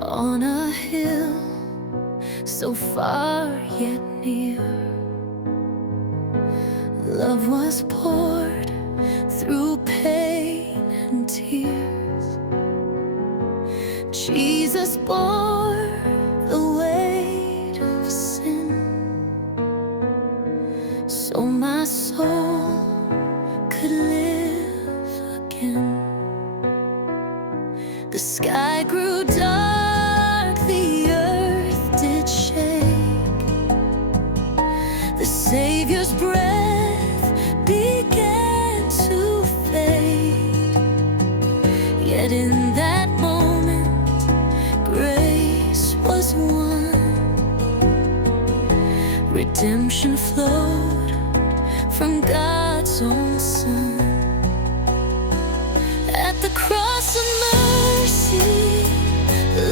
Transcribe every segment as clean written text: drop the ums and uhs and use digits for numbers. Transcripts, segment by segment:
On a hill so far yet near, love was poured through pain and tears. Jesus bore the weight of sin, so my soul could live again. The sky grew dark, the earth did shake. The Savior's breath began to fade. Yet in that moment, grace was won. Redemption flowed from God's own Son. At the cross of mercy,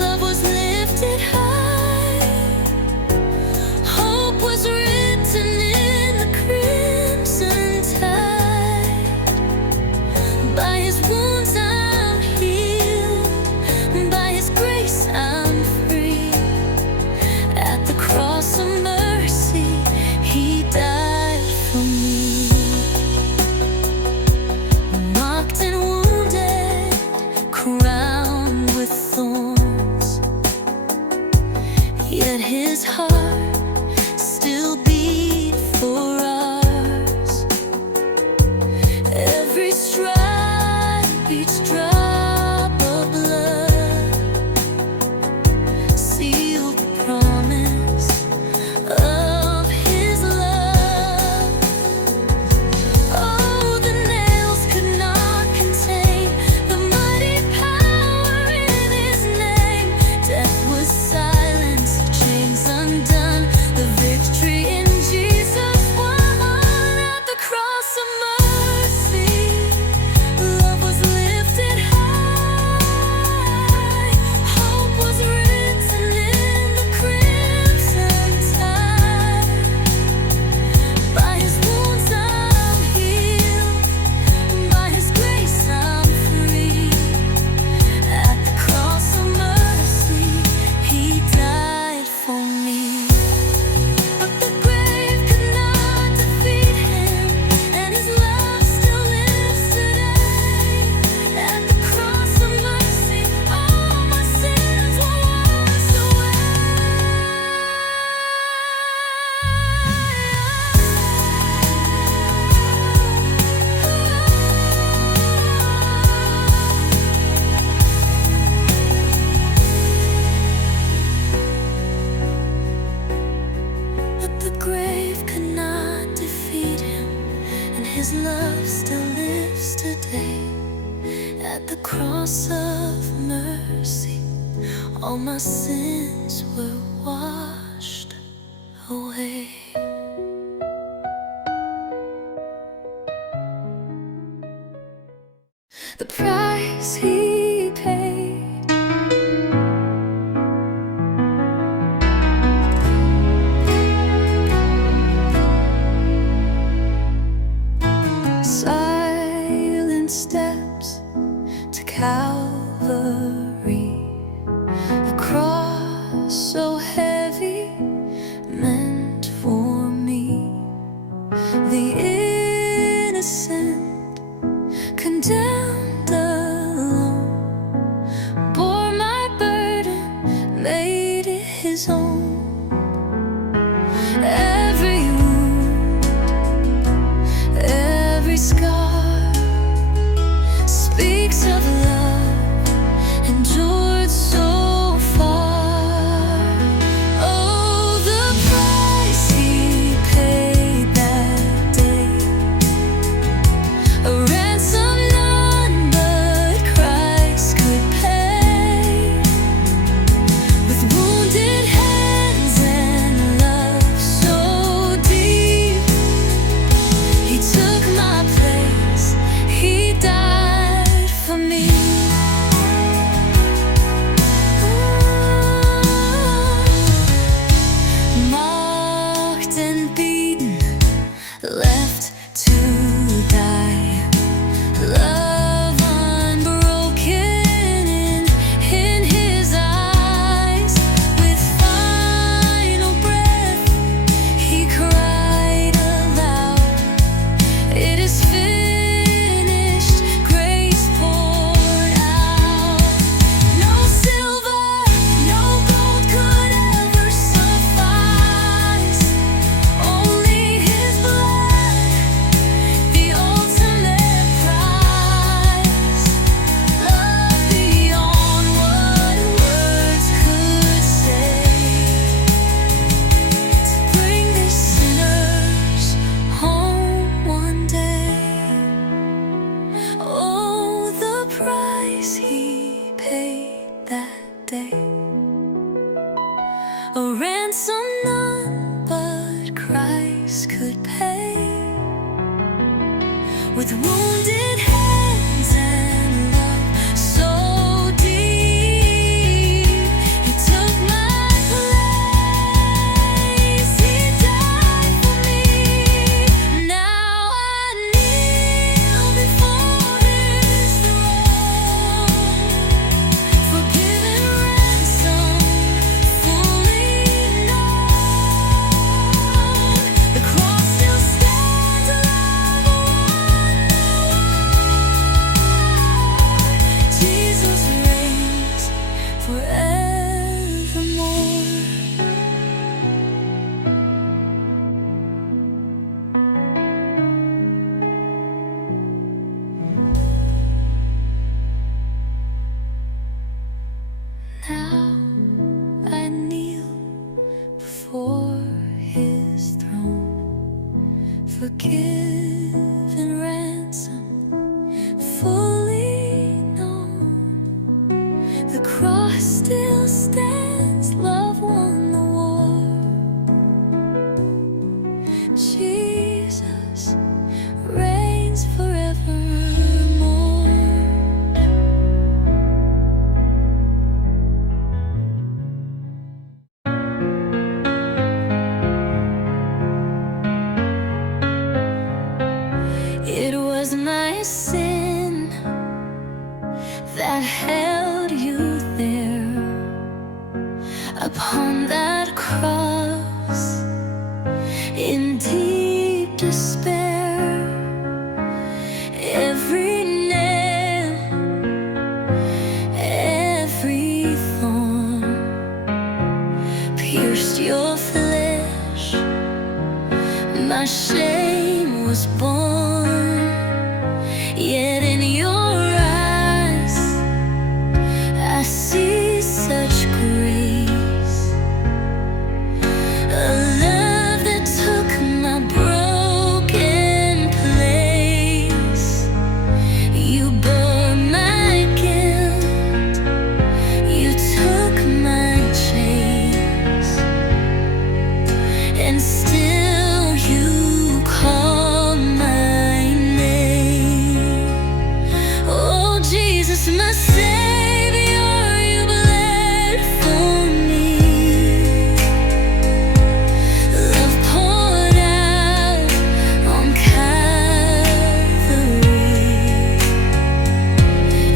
love was lifted high. Hope was written in the crimson tide. By His wounds I'm healed, by His grace I'm free. At the cross of mercy, He died for me. Mocked and wounded, crowned with thorns, yet His heart still beat for ours. Every stripe, each drop of blood sealed the promise of His love. Oh, the nails could not contain the mighty power in His name. Death was silenced, chains undone, the victory in Jesus won. At the cross of mercy, love was lifted high. Hope was written in the crimson tide. By His wounds I'm healed, by His grace I'm free. At the cross of mercy, He died for me. But the grave could not defeat Him, and His love still lives today. At the cross of mercy, all my sins were washed away. But the grave could not defeat Him, and His love still lives today. At the cross of mercy, all my sins were washed away. The price He paid, silent steps to Calvary, a cross so heavy meant for me. The innocent, condemned alone, bore my burden, made it His own. Every wound, every scar speaks of love endured so far. Oh, the price He paid that day, a ransom none but Christ could pay. With wounded hands and love so deep, He took my place, He died for me. Mocked and beaten, left to die, love with wounded hands and love so deep. He took my place, he died for me. Now I kneel before his throne, forgiven, ransomed, fully known. The cross still stands alive on the wall. Jesus reigns forevermore. Now I kneel before his throne, forgiven, ransomed, fully known. The cross still stands, love won the war. Jesus reigns forevermore. It was my sin that held you there upon that cross in deep despair. Every nail, every thorn pierced your flesh. My shame was born, yet in your eyes I see such grace, a love that took my broken place. You bore my guilt, you took my chains, and still you call my name. Oh Jesus, my Savior, you bled for me. Love poured out on Calvary.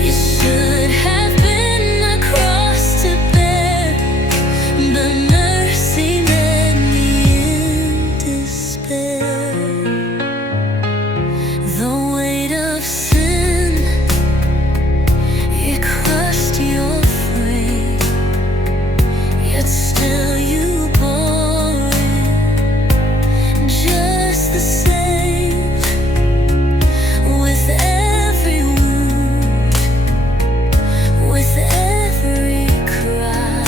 It should have been a cross to bear, but mercy met me in despair. The weight of sin, it crushed your frame, yet still you bore it just the same. With every wound, with every cry,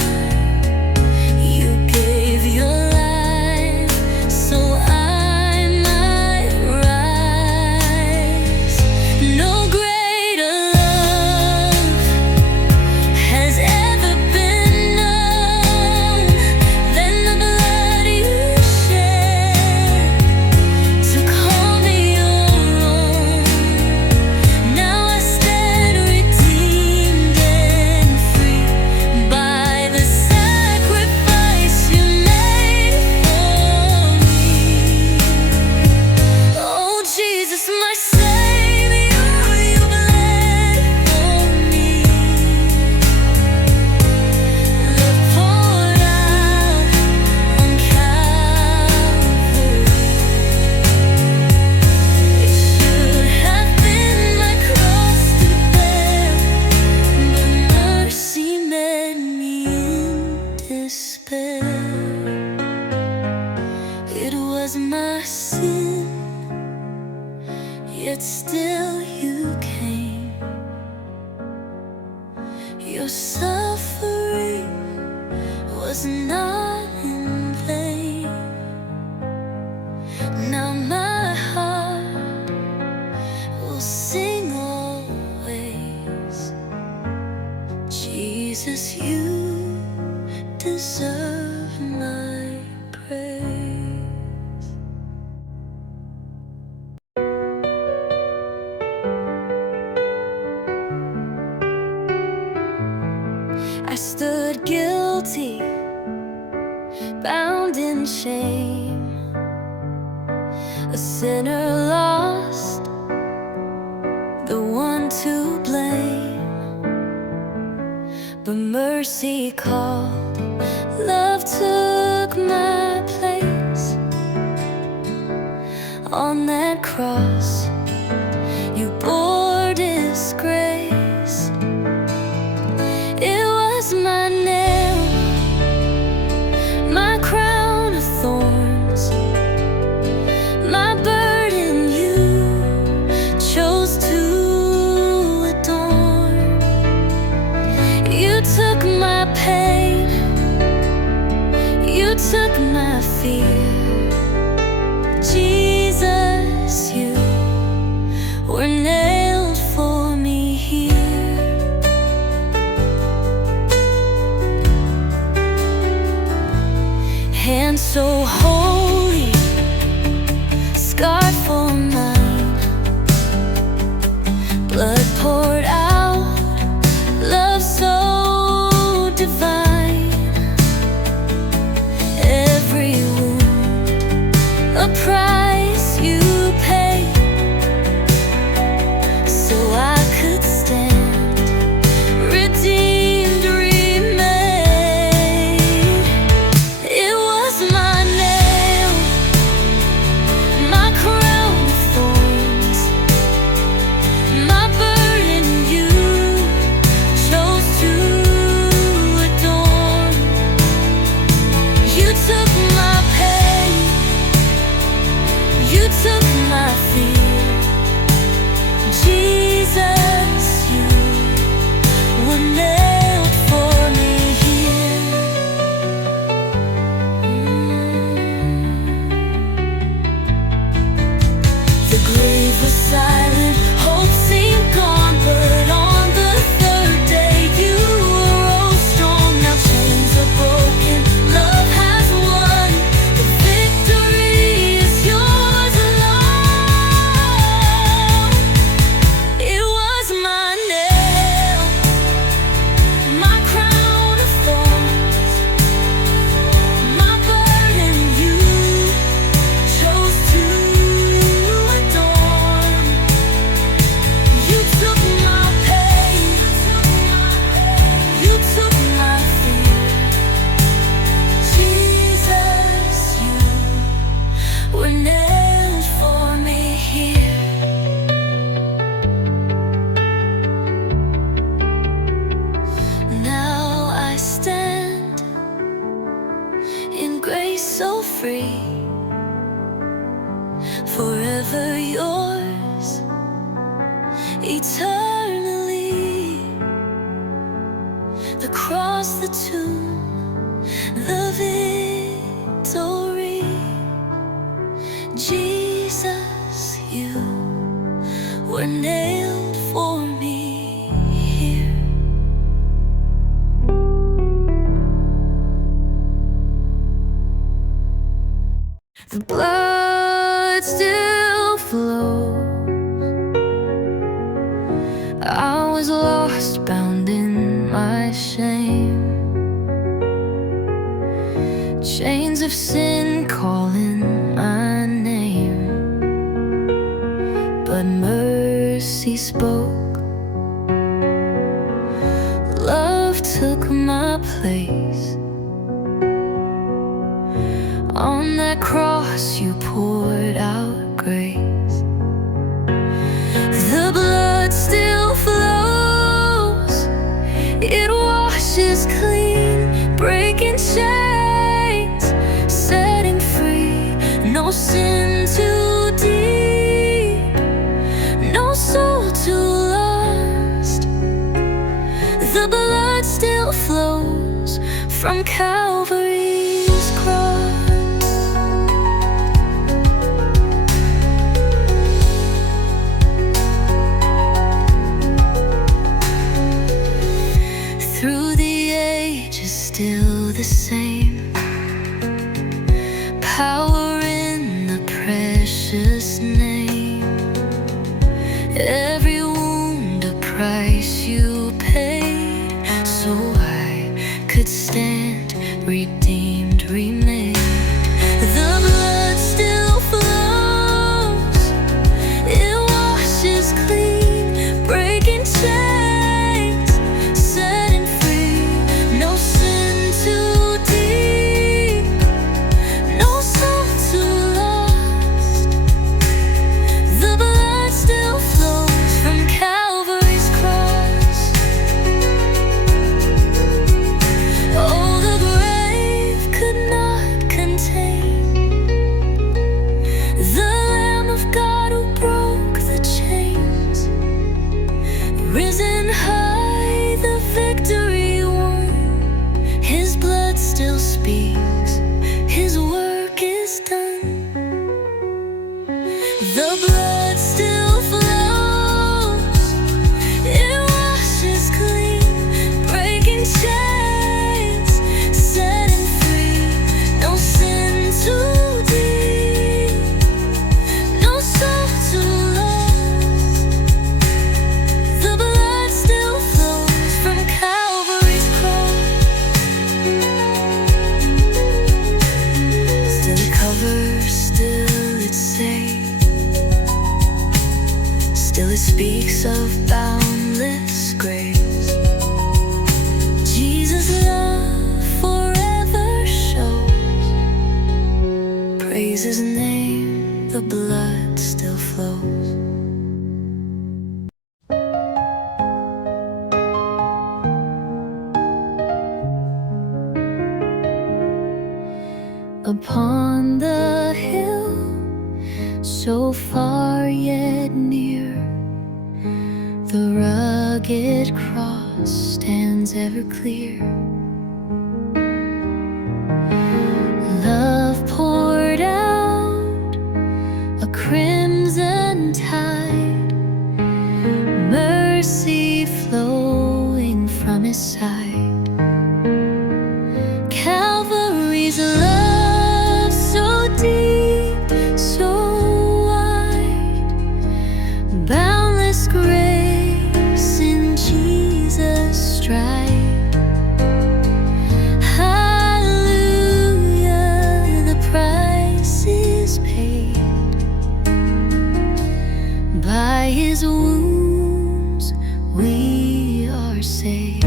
you gave your life so I might rise. No greater love has ever been known than the blood you shed to call me your own. Now I stand redeemed and free by the sacrifice you made for me. Oh Jesus, my Savior, you bled for me. Love poured out on Calvary. It should have been my cross to bear, but mercy met me in despair. It was my sin, yet still you came. Your suffering was not in vain. Now my heart will sing always, Jesus, you deserve my praise. I stood guilty, bound in shame, a sinner lost, the one to blame. But mercy called, love took my place. On that cross, you bore disgrace. It was my nail, my crown of thorns, my burden you chose to adorn. You took my pain, you took my fear. Jesus, you were nailed for me here. Hands so holy, scarred for mine, blood poured out, love so divine. Every wound a price you paid, so I could stand, redeemed, remade. It was my nail, my crown of thorns, my burden you chose to adorn. You took my pain, you took my fear. Jesus, you were nailed for me here. The grave was silent, hope seemed gone, but on the third day you arose strong. Now chains are broken, love has won, the victory is yours alone. It was my nail, my crown of thorns, my burden you chose to adorn. You took my pain, you took my fear. Jesus, you were nailed for me here. Now I stand in grace so free, forever yours, eternally. The cross, the tomb, the victory. Jesus, you were nailed for me here. The blood still flows. I was lost, bound in my shame, chains of sin calling my name. But mercy spoke, love took my place. On that cross you poured out grace. The blood still flows, it washes clean, breaking chains, setting free. No sin too deep, no soul too lost. The blood still flows from Calvary's cross. Through the ages, still the same power in the precious name. Every wound a price you paid, so I still it speaks of boundless grace. Jesus' love forever shows. Praise His name, the blood still flows. Upon the hill, so far yet near, the rugged cross stands ever clear. Love poured out, a crimson tide, mercy flowing from His side. Calvary's love so deep, so wide, boundless grace in Jesus' stride. Hallelujah, the price is paid. By His wounds we are saved.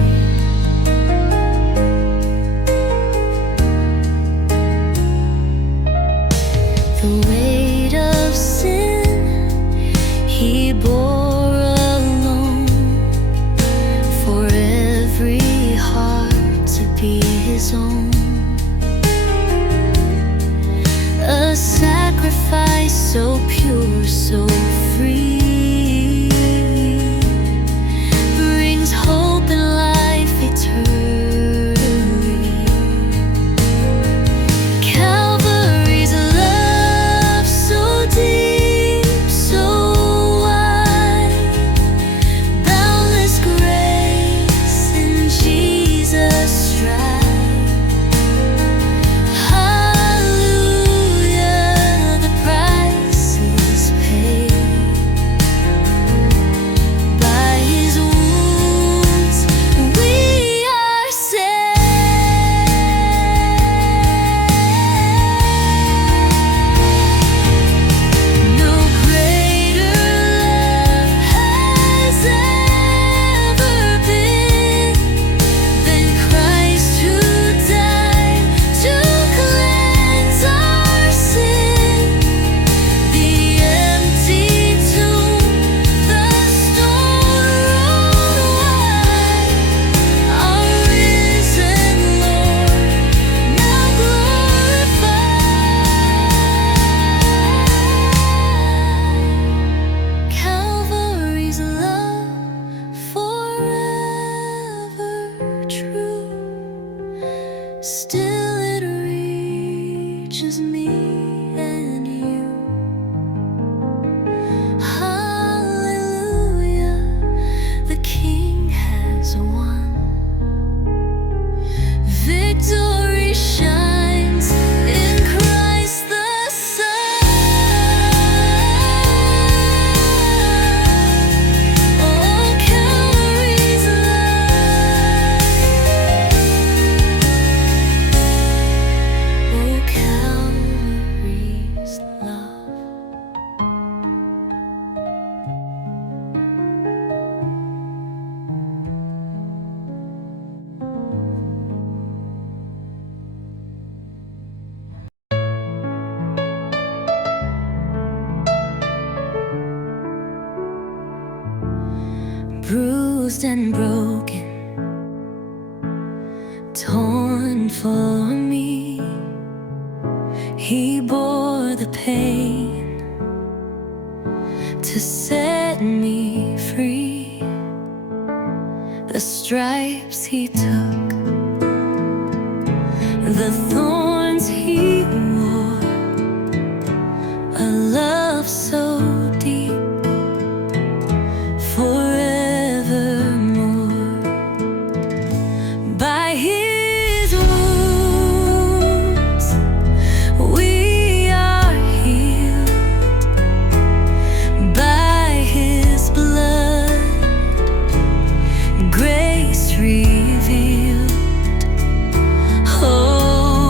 The weight of sin He bore alone, for every heart to be His own. A sacrifice so pure, so free, brings hope and life eternally. Calvary's love so deep, so wide, boundless grace in Jesus' stride. Hallelujah, the price is paid. By His wounds we are saved. No greater love has ever been than Christ who died to cleanse our sin. The empty tomb, the stone rolled wide, our risen Lord now glorified. Calvary's love forever true, still it reaches me and you. Hallelujah, the King has won. Victory shines in Christ the Son. Oh, Calvary's love. Oh, Calvary's love. Bruised and broken, torn for me, He bore the pain to set me free. The stripes He took, the thorns He wore, a love so deep, forevermore. By His wounds we are healed. By His blood grace revealed. Oh,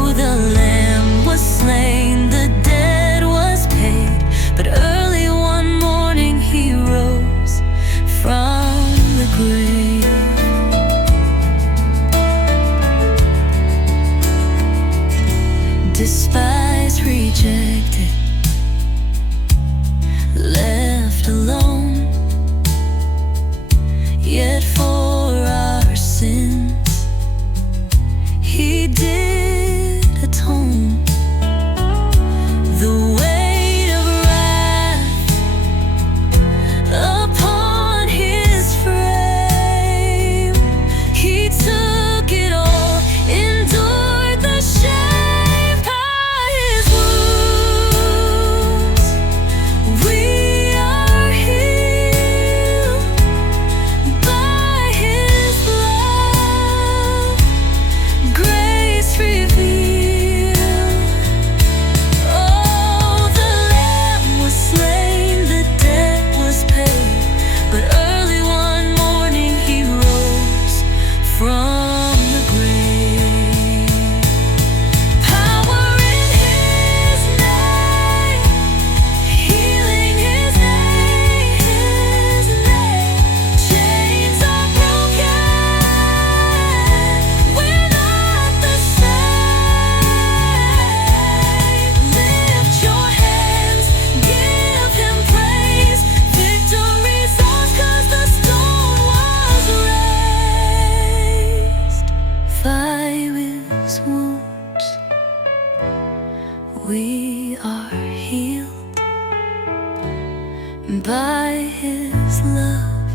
by His love,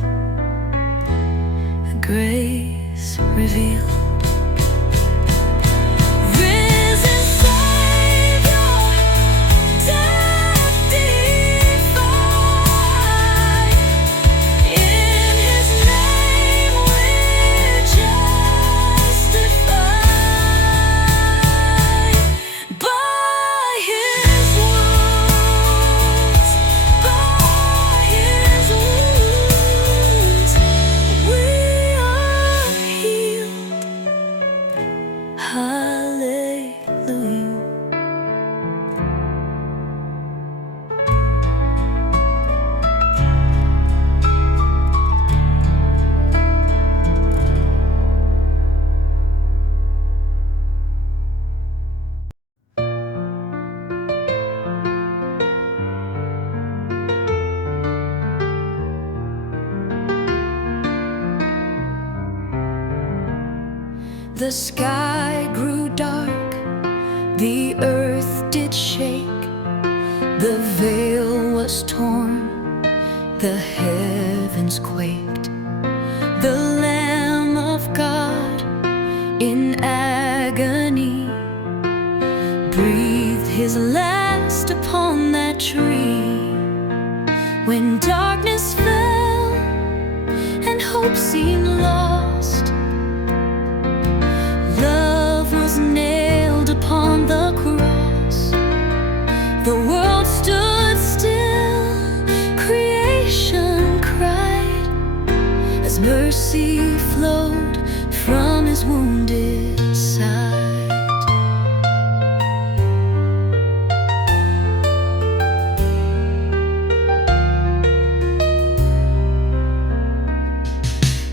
grace revealed. Risen Savior, death defied. In His name we're justified. By His wounds, we are healed. Hallelujah. The sky grew dark, the earth did shake, the veil was torn, the heavens quaked. The Lamb of God in agony breathed His last upon that tree. When darkness fell and hope seemed lost, love was nailed upon the cross. The world stood still, creation cried, as mercy flowed from His wounded side.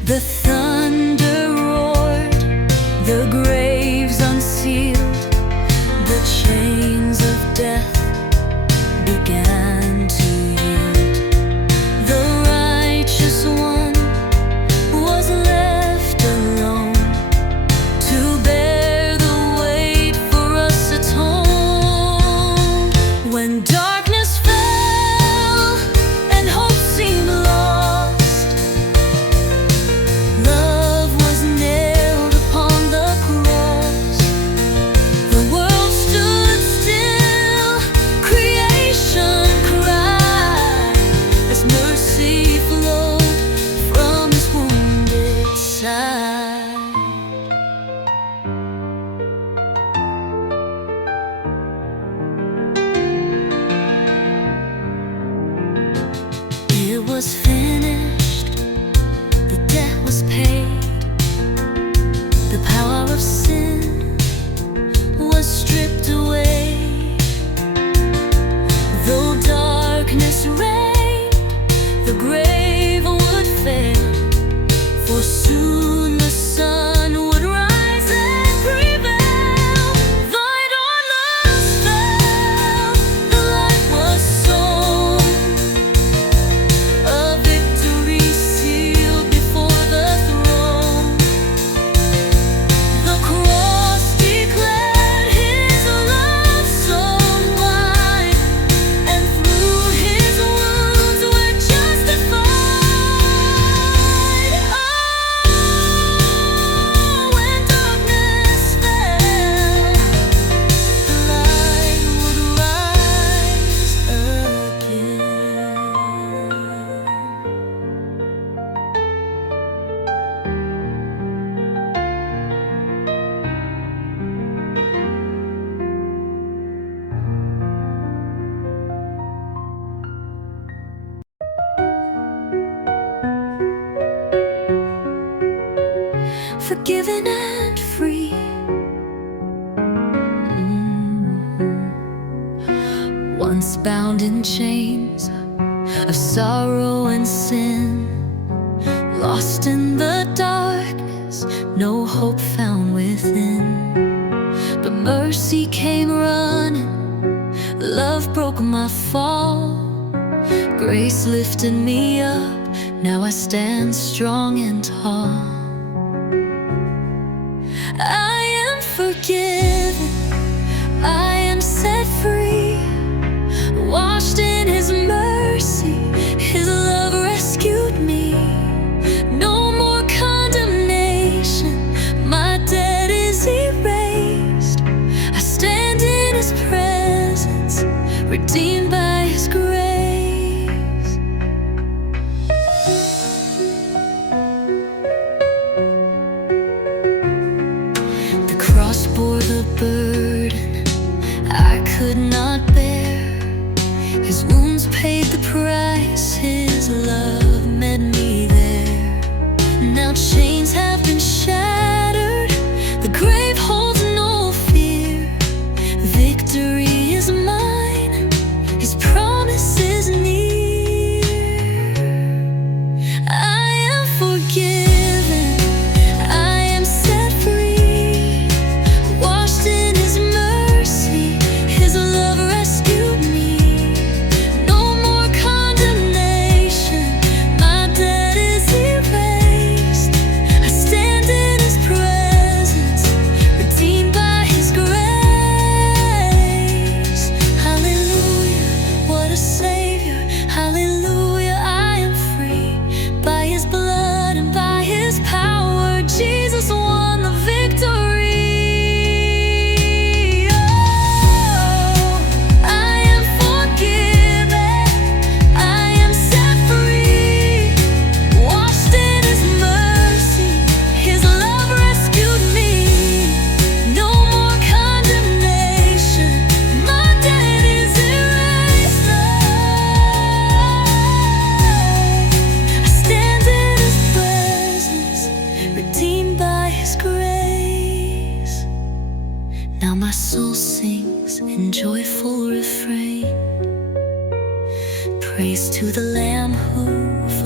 The thunder roared, the graves unsealed, the chains of death began to yield. The righteous one was left alone to bear the weight for us atone. When darkness fell and hope seemed lost, love was nailed upon the cross. The world stood still, creation cried, as mercy flowed from His wounded side. It was finished, the debt was paid, the power of sin was stripped away. Though darkness reigned, the grave would fail, for soon the sun would rise and prevail. Light on us fell, the light was sown, a victory sealed before the throne. The cross declared His love so wide, and through His wounds we're justified. Oh, when darkness fell, the light would rise again. Forgiven and free, once bound in chains of sorrow and sin, lost in the darkness, no hope found within. But mercy came running, love broke my fall, grace lifted me up, now I stand strong and tall. I am forgiven, I am set free, washed in His mercy, His love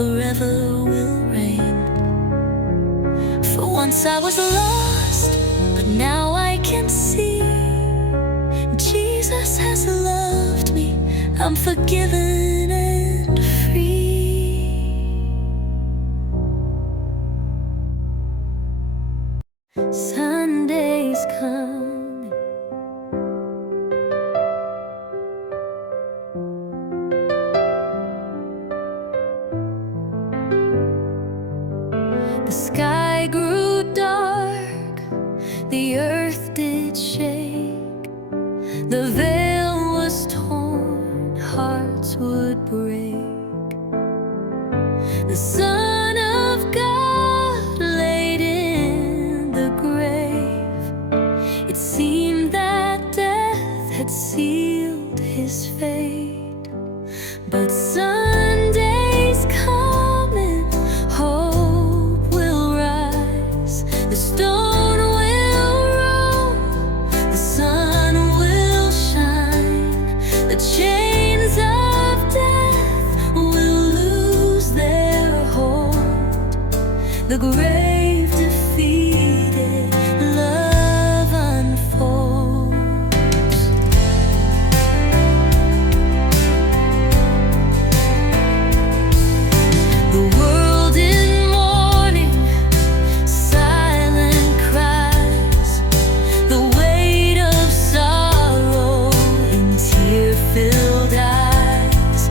forever will reign. For once I was lost, but now I can see Jesus has loved me, I'm forgiven and free. Sunday's coming, the sky grew dark, the earth did shake, the veil was torn, hearts would break. The Son of God laid in the grave. It seemed that death had sealed his fate, but Sunday's coming, hope will rise. The stone will roll, the sun will shine, the chains of death will lose their hold. The grave defeated, love unfolds. The world in mourning, silent cries, the weight of sorrow in tear-filled eyes.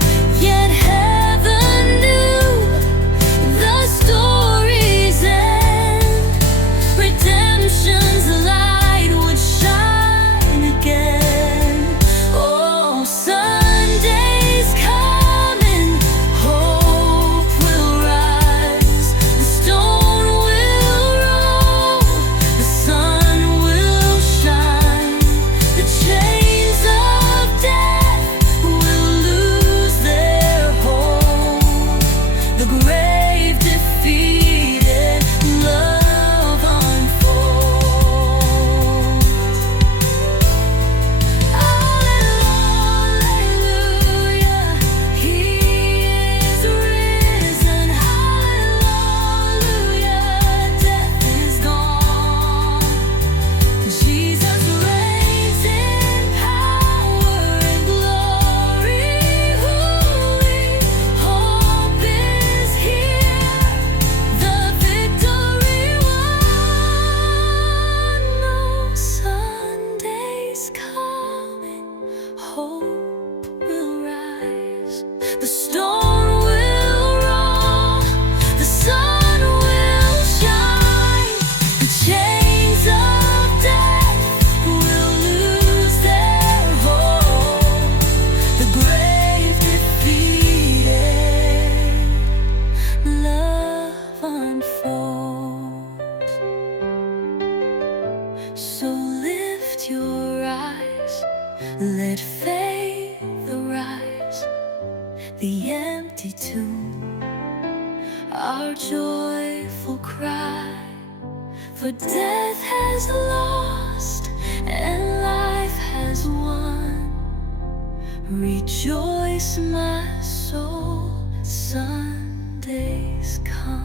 Yet heaven knew the story's end. Redemption's light would shine again. Oh, Sunday's coming, hope will rise. The stone will roll, the sun will shine, the chains of death will lose their hold. The grave defeated, love unfolds. Hallelujah, He is risen. Hallelujah, death is gone. Jesus reigns in power and glory. Hope is here, the victory won. No, Sunday's coming, hope will rise. The stone will roll, the sun will shine, the chains of death will lose their hold. The grave defeated, love unfolds. So lift your eyes, let faith arise. The empty tomb, our joyful cry. For death has lost and life has won. Rejoice, my soul, Sunday's come.